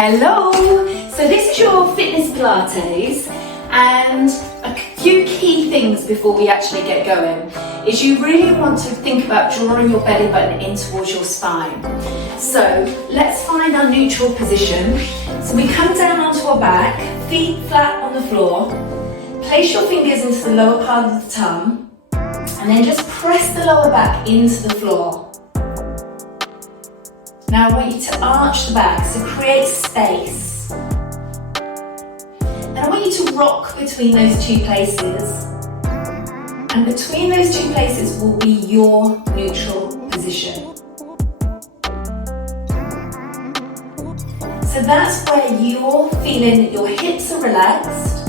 Hello! So this is your fitness Pilates, and a few key things before we actually get going is you really want to think about drawing your belly button in towards your spine. So let's find our neutral position. So we come down onto our back, feet flat on the floor, place your fingers into the lower part of the tongue, and then just press the lower back into the floor. Now I want you to arch the back, so create space. And I want you to rock between those two places. And between those two places will be your neutral position. So that's where you're feeling that your hips are relaxed,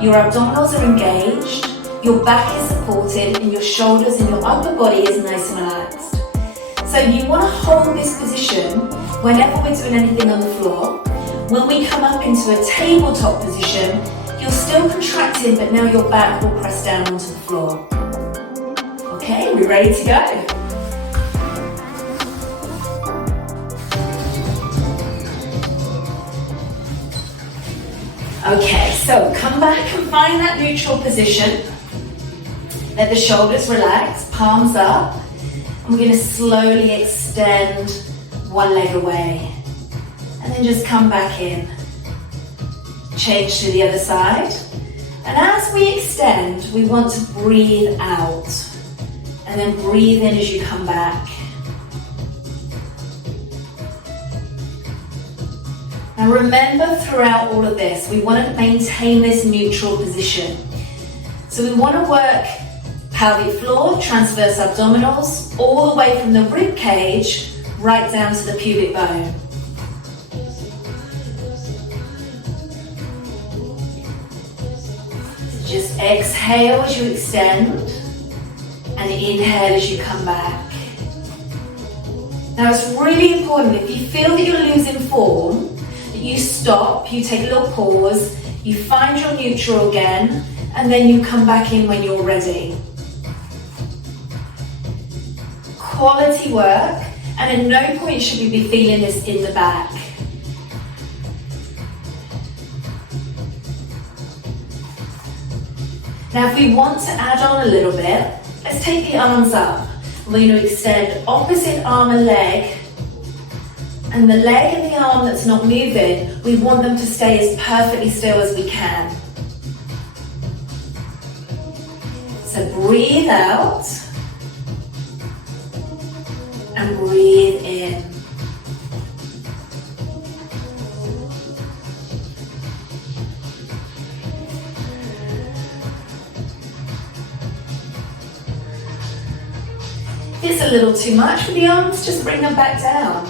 your abdominals are engaged, your back is supported, and your shoulders and your upper body is nice and relaxed. So you want to hold this position whenever we're doing anything on the floor. When we come up into a tabletop position, you're still contracting, but now your back will press down onto the floor. Okay, we're ready to go. Okay, so come back and find that neutral position. Let the shoulders relax, palms up. We're going to slowly extend one leg away and then just come back in. Change to the other side. And as we extend, we want to breathe out and then breathe in as you come back. Now remember, throughout all of this, we want to maintain this neutral position. So we want to work pelvic floor, transverse abdominals, all the way from the rib cage right down to the pubic bone. So just exhale as you extend and inhale as you come back. Now it's really important, if you feel that you're losing form, that you stop, you take a little pause, you find your neutral again, and then you come back in when you're ready. Quality work, and at no point should we be feeling this in the back. Now if we want to add on a little bit, let's take the arms up. We're going to extend opposite arm and leg, and the leg and the arm that's not moving, we want them to stay as perfectly still as we can. So breathe out and breathe in. If it's a little too much for the arms, just bring them back down.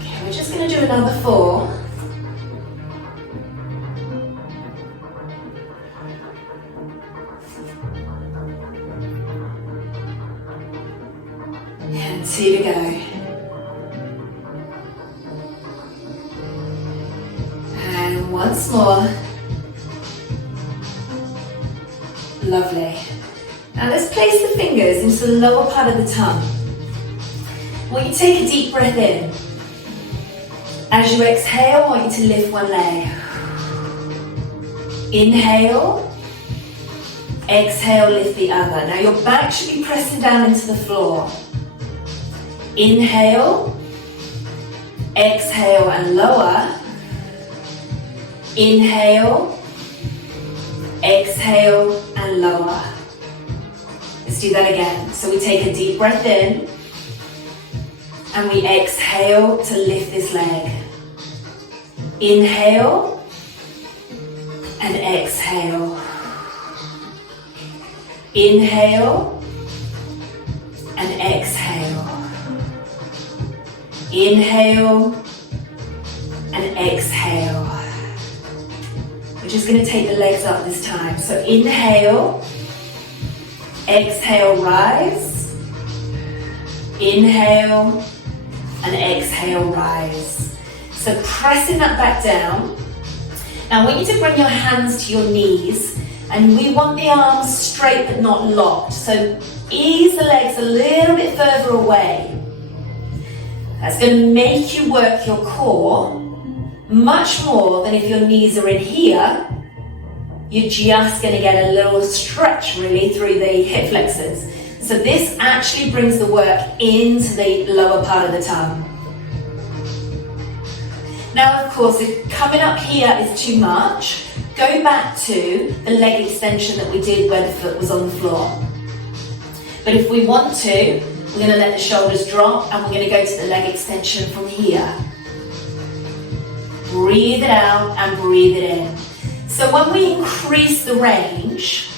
Okay, we're just going to do another 4. And 2 to go. And once more. Lovely. Now let's place the fingers into the lower part of the tongue. When you take a deep breath in, as you exhale, I want you to lift one leg. Inhale. Exhale, lift the other. Now your back should be pressing down into the floor. Inhale. Exhale and lower. Inhale. Exhale and lower. Let's do that again. So we take a deep breath in and we exhale to lift this leg. Inhale and exhale. Inhale and exhale. Inhale and exhale. We're just going to take the legs up this time. So inhale, exhale, rise. Inhale and exhale, rise. So pressing that back down. Now I want you to bring your hands to your knees And we want the arms straight but not locked. So ease the legs a little bit further away. That's going to make you work your core much more than if your knees are in here. You're just going to get a little stretch really through the hip flexors. So this actually brings the work into the lower part of the tongue. Now, of course, if coming up here is too much, go back to the leg extension that we did where the foot was on the floor. But if we want to, we're going to let the shoulders drop and we're going to go to the leg extension from here. Breathe it out and breathe it in. So when we increase the range,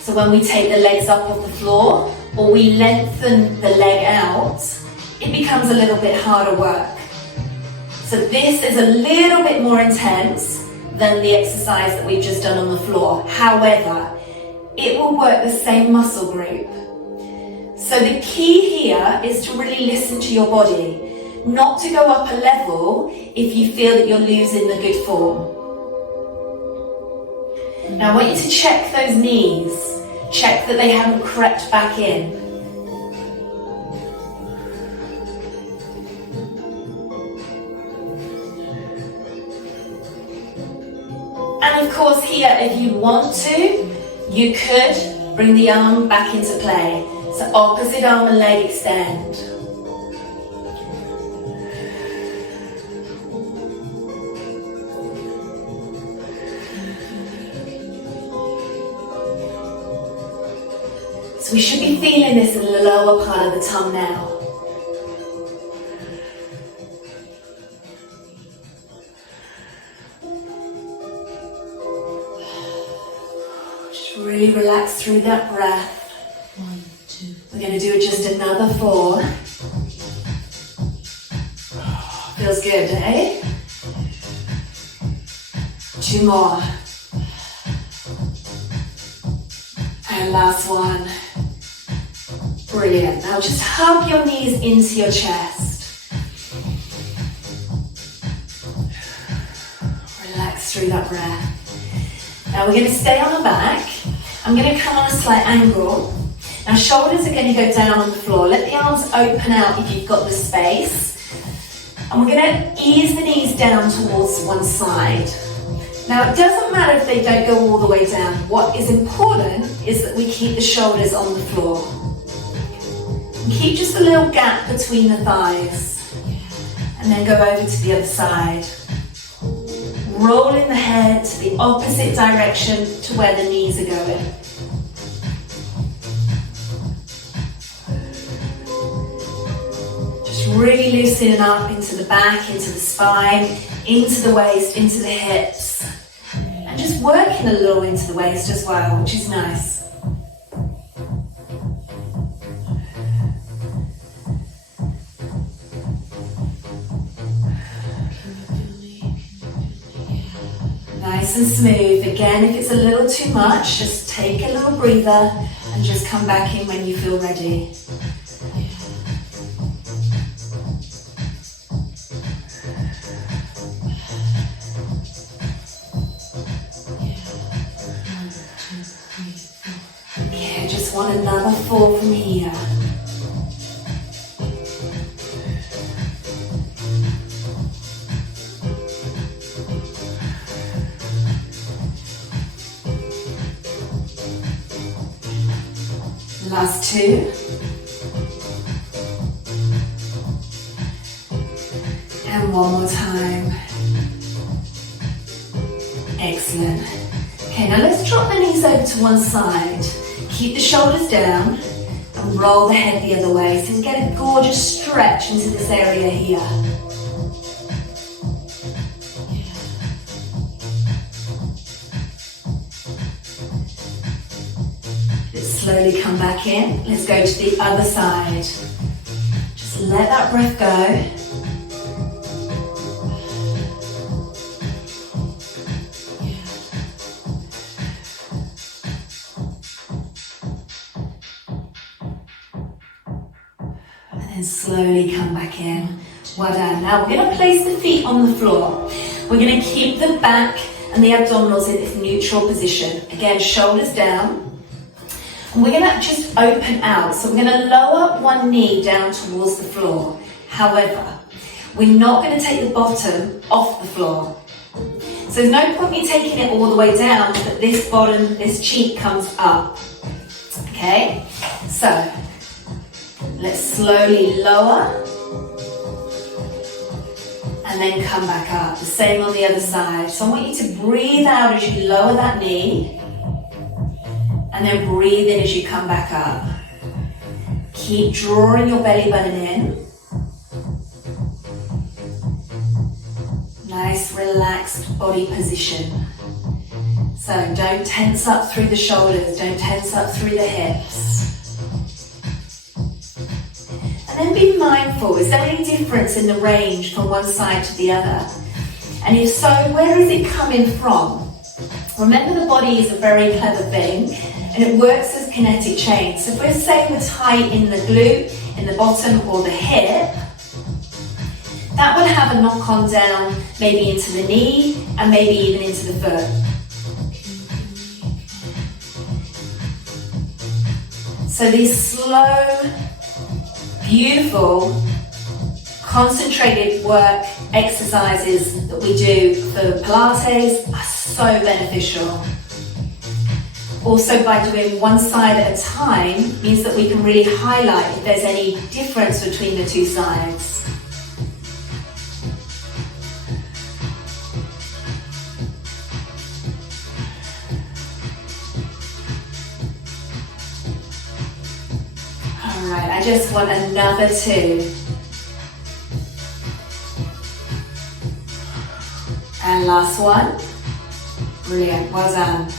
so when we take the legs up off the floor or we lengthen the leg out, it becomes a little bit harder work. So this is a little bit more intense than the exercise that we've just done on the floor. However, it will work the same muscle group. So the key here is to really listen to your body, not to go up a level if you feel that you're losing the good form. Now I want you to check those knees. Check that they haven't crept back in. And of course here, if you want to, you could bring the arm back into play. So opposite arm and leg extend. So we should be feeling this in the lower part of the tongue now. Just really relax through that breath. We're going to do just another 4. Feels good, eh? 2 more. And last one. Brilliant. Now just hug your knees into your chest. Relax through that breath. Now we're going to stay on the back. I'm going to come on a slight angle. Now shoulders are going to go down on the floor. Let the arms open out if you've got the space. And we're going to ease the knees down towards one side. Now it doesn't matter if they don't go all the way down. What is important is that we keep the shoulders on the floor. And keep just a little gap between the thighs. And then go over to the other side. Rolling the head to the opposite direction to where the knees are going. Really loosening up into the back, into the spine, into the waist, into the hips. And just working a little into the waist as well, which is nice. Nice and smooth. Again, if it's a little too much, just take a little breather and just come back in when you feel ready. Want another 4 from here. Last 2. And one more time. Excellent. Okay, now let's drop the knees over to one side. Keep the shoulders down and roll the head the other way. So you get a gorgeous stretch into this area here. Let's slowly come back in. Let's go to the other side. Just let that breath go. And slowly come back in. Well done. Now we're going to place the feet on the floor. We're going to keep the back and the abdominals in this neutral position. Again, shoulders down. And we're going to just open out. So we're going to lower one knee down towards the floor. However, we're not going to take the bottom off the floor. So there's no point me taking it all the way down, but this bottom, this cheek comes up. Okay? So, let's slowly lower. And then come back up. The same on the other side. So I want you to breathe out as you lower that knee. And then breathe in as you come back up. Keep drawing your belly button in. Nice relaxed body position. So don't tense up through the shoulders, don't tense up through the hips. And then be mindful, is there any difference in the range from one side to the other? And if so, where is it coming from? Remember, the body is a very clever thing and it works as kinetic chain. So if we're saying we're tight in the glute, in the bottom or the hip, that will have a knock-on down maybe into the knee and maybe even into the foot. So these slow, beautiful, concentrated work exercises that we do for Pilates are so beneficial. Also, by doing one side at a time means that we can really highlight if there's any difference between the two sides. Alright, I just want another 2. And last one. Brilliant, well done.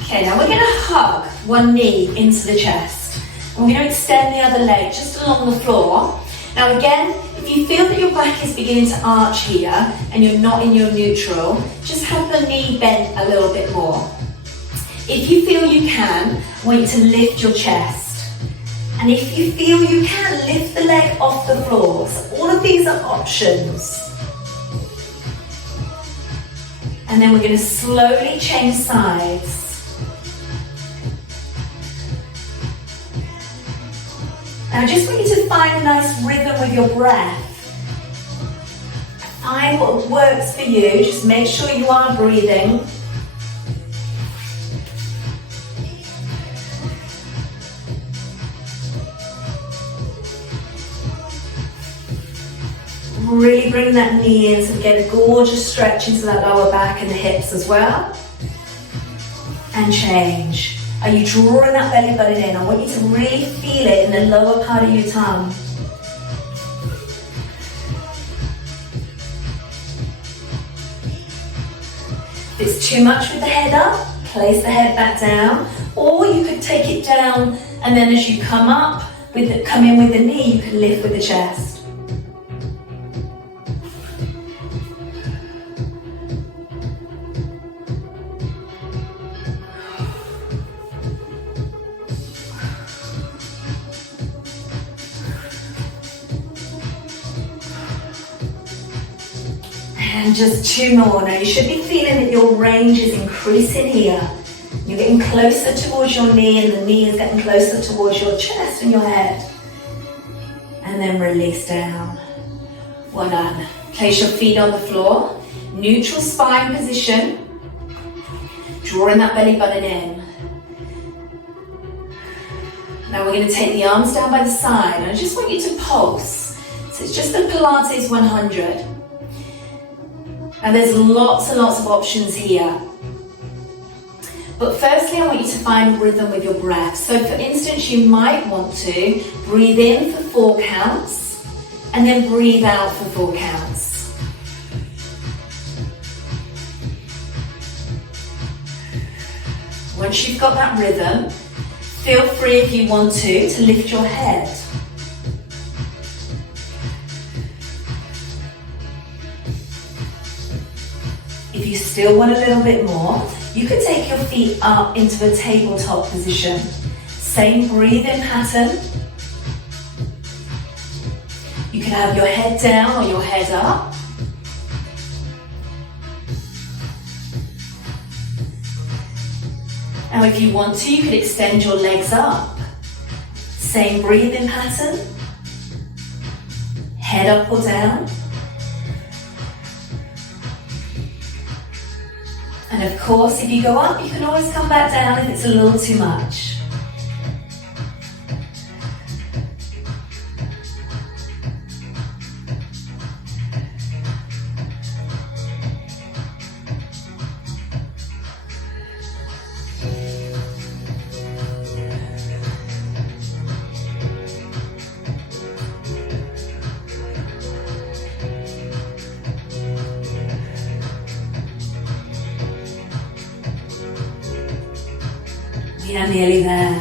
Okay, now we're going to hug one knee into the chest. And we're going to extend the other leg just along the floor. Now again, if you feel that your back is beginning to arch here and you're not in your neutral, just have the knee bent a little bit more. If you feel you can, I want you to lift your chest. And if you feel you can, lift the leg off the floor. So all of these are options. And then we're going to slowly change sides. Now I just want you to find a nice rhythm with your breath. Find what works for you. Just make sure you are breathing. Really bring that knee in so get a gorgeous stretch into that lower back and the hips as well. And change. Are you drawing that belly button in? I want you to really feel it in the lower part of your tongue. If it's too much with the head up, place the head back down. Or you could take it down and then as you come up, come in with the knee, you can lift with the chest. And just 2 more. Now you should be feeling that your range is increasing here. You're getting closer towards your knee and the knee is getting closer towards your chest and your head. And then release down. Well done. Place your feet on the floor. Neutral spine position. Drawing that belly button in. Now we're going to take the arms down by the side and I just want you to pulse. So it's just the Pilates 100. And there's lots and lots of options here. But firstly, I want you to find rhythm with your breath. So for instance, you might want to breathe in for 4 counts and then breathe out for 4 counts. Once you've got that rhythm, feel free if you want to lift your head. If you still want a little bit more, you can take your feet up into a tabletop position. Same breathing pattern. You can have your head down or your head up. Now if you want to, you could extend your legs up. Same breathing pattern. Head up or down. And of course, if you go up, you can always come back down if it's a little too much. We are nearly there.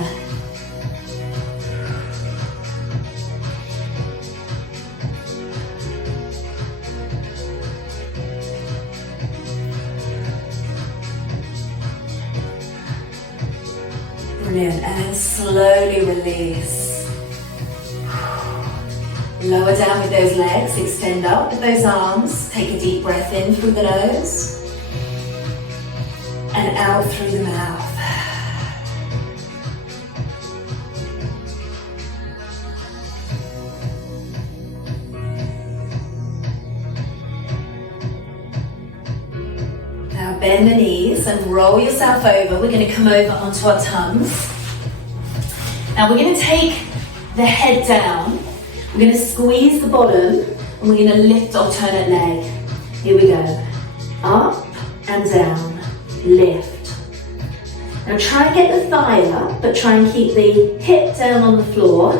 Brilliant, and then slowly release. Lower down with those legs, extend up with those arms. Take a deep breath in through the nose and out through the mouth. Now bend the knees and roll yourself over. We're going to come over onto our tongues. Now we're going to take the head down. We're going to squeeze the bottom and we're going to lift alternate leg. Here we go. Up and down. Lift. Now try and get the thigh up, but try and keep the hip down on the floor.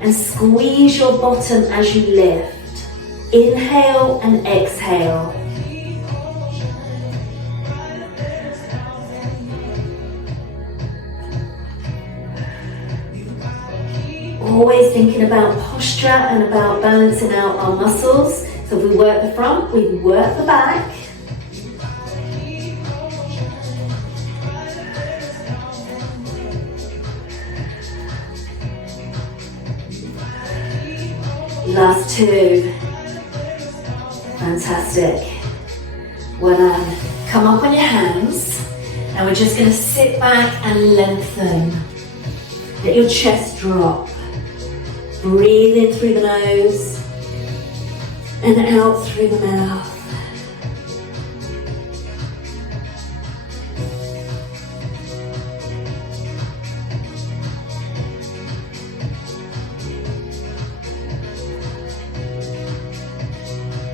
And squeeze your bottom as you lift. Inhale and exhale. Always thinking about posture and about balancing out our muscles. So if we work the front, we work the back. Last two. Fantastic. Well done. Come up on your hands. And we're just going to sit back and lengthen. Let your chest drop. Breathe in through the nose and out through the mouth.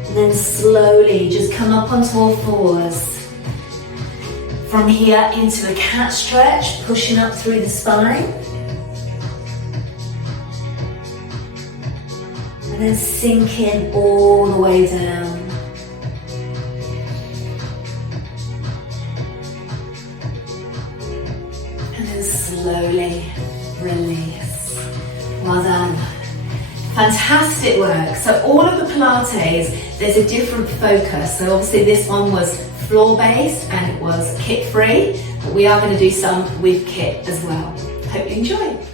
And then slowly just come up onto all fours. From here into a cat stretch, pushing up through the spine. And then sink in all the way down. And then slowly release. Well done. Fantastic work. So all of the Pilates, there's a different focus. So obviously this one was floor-based and it was kit-free, but we are going to do some with kit as well. Hope you enjoy.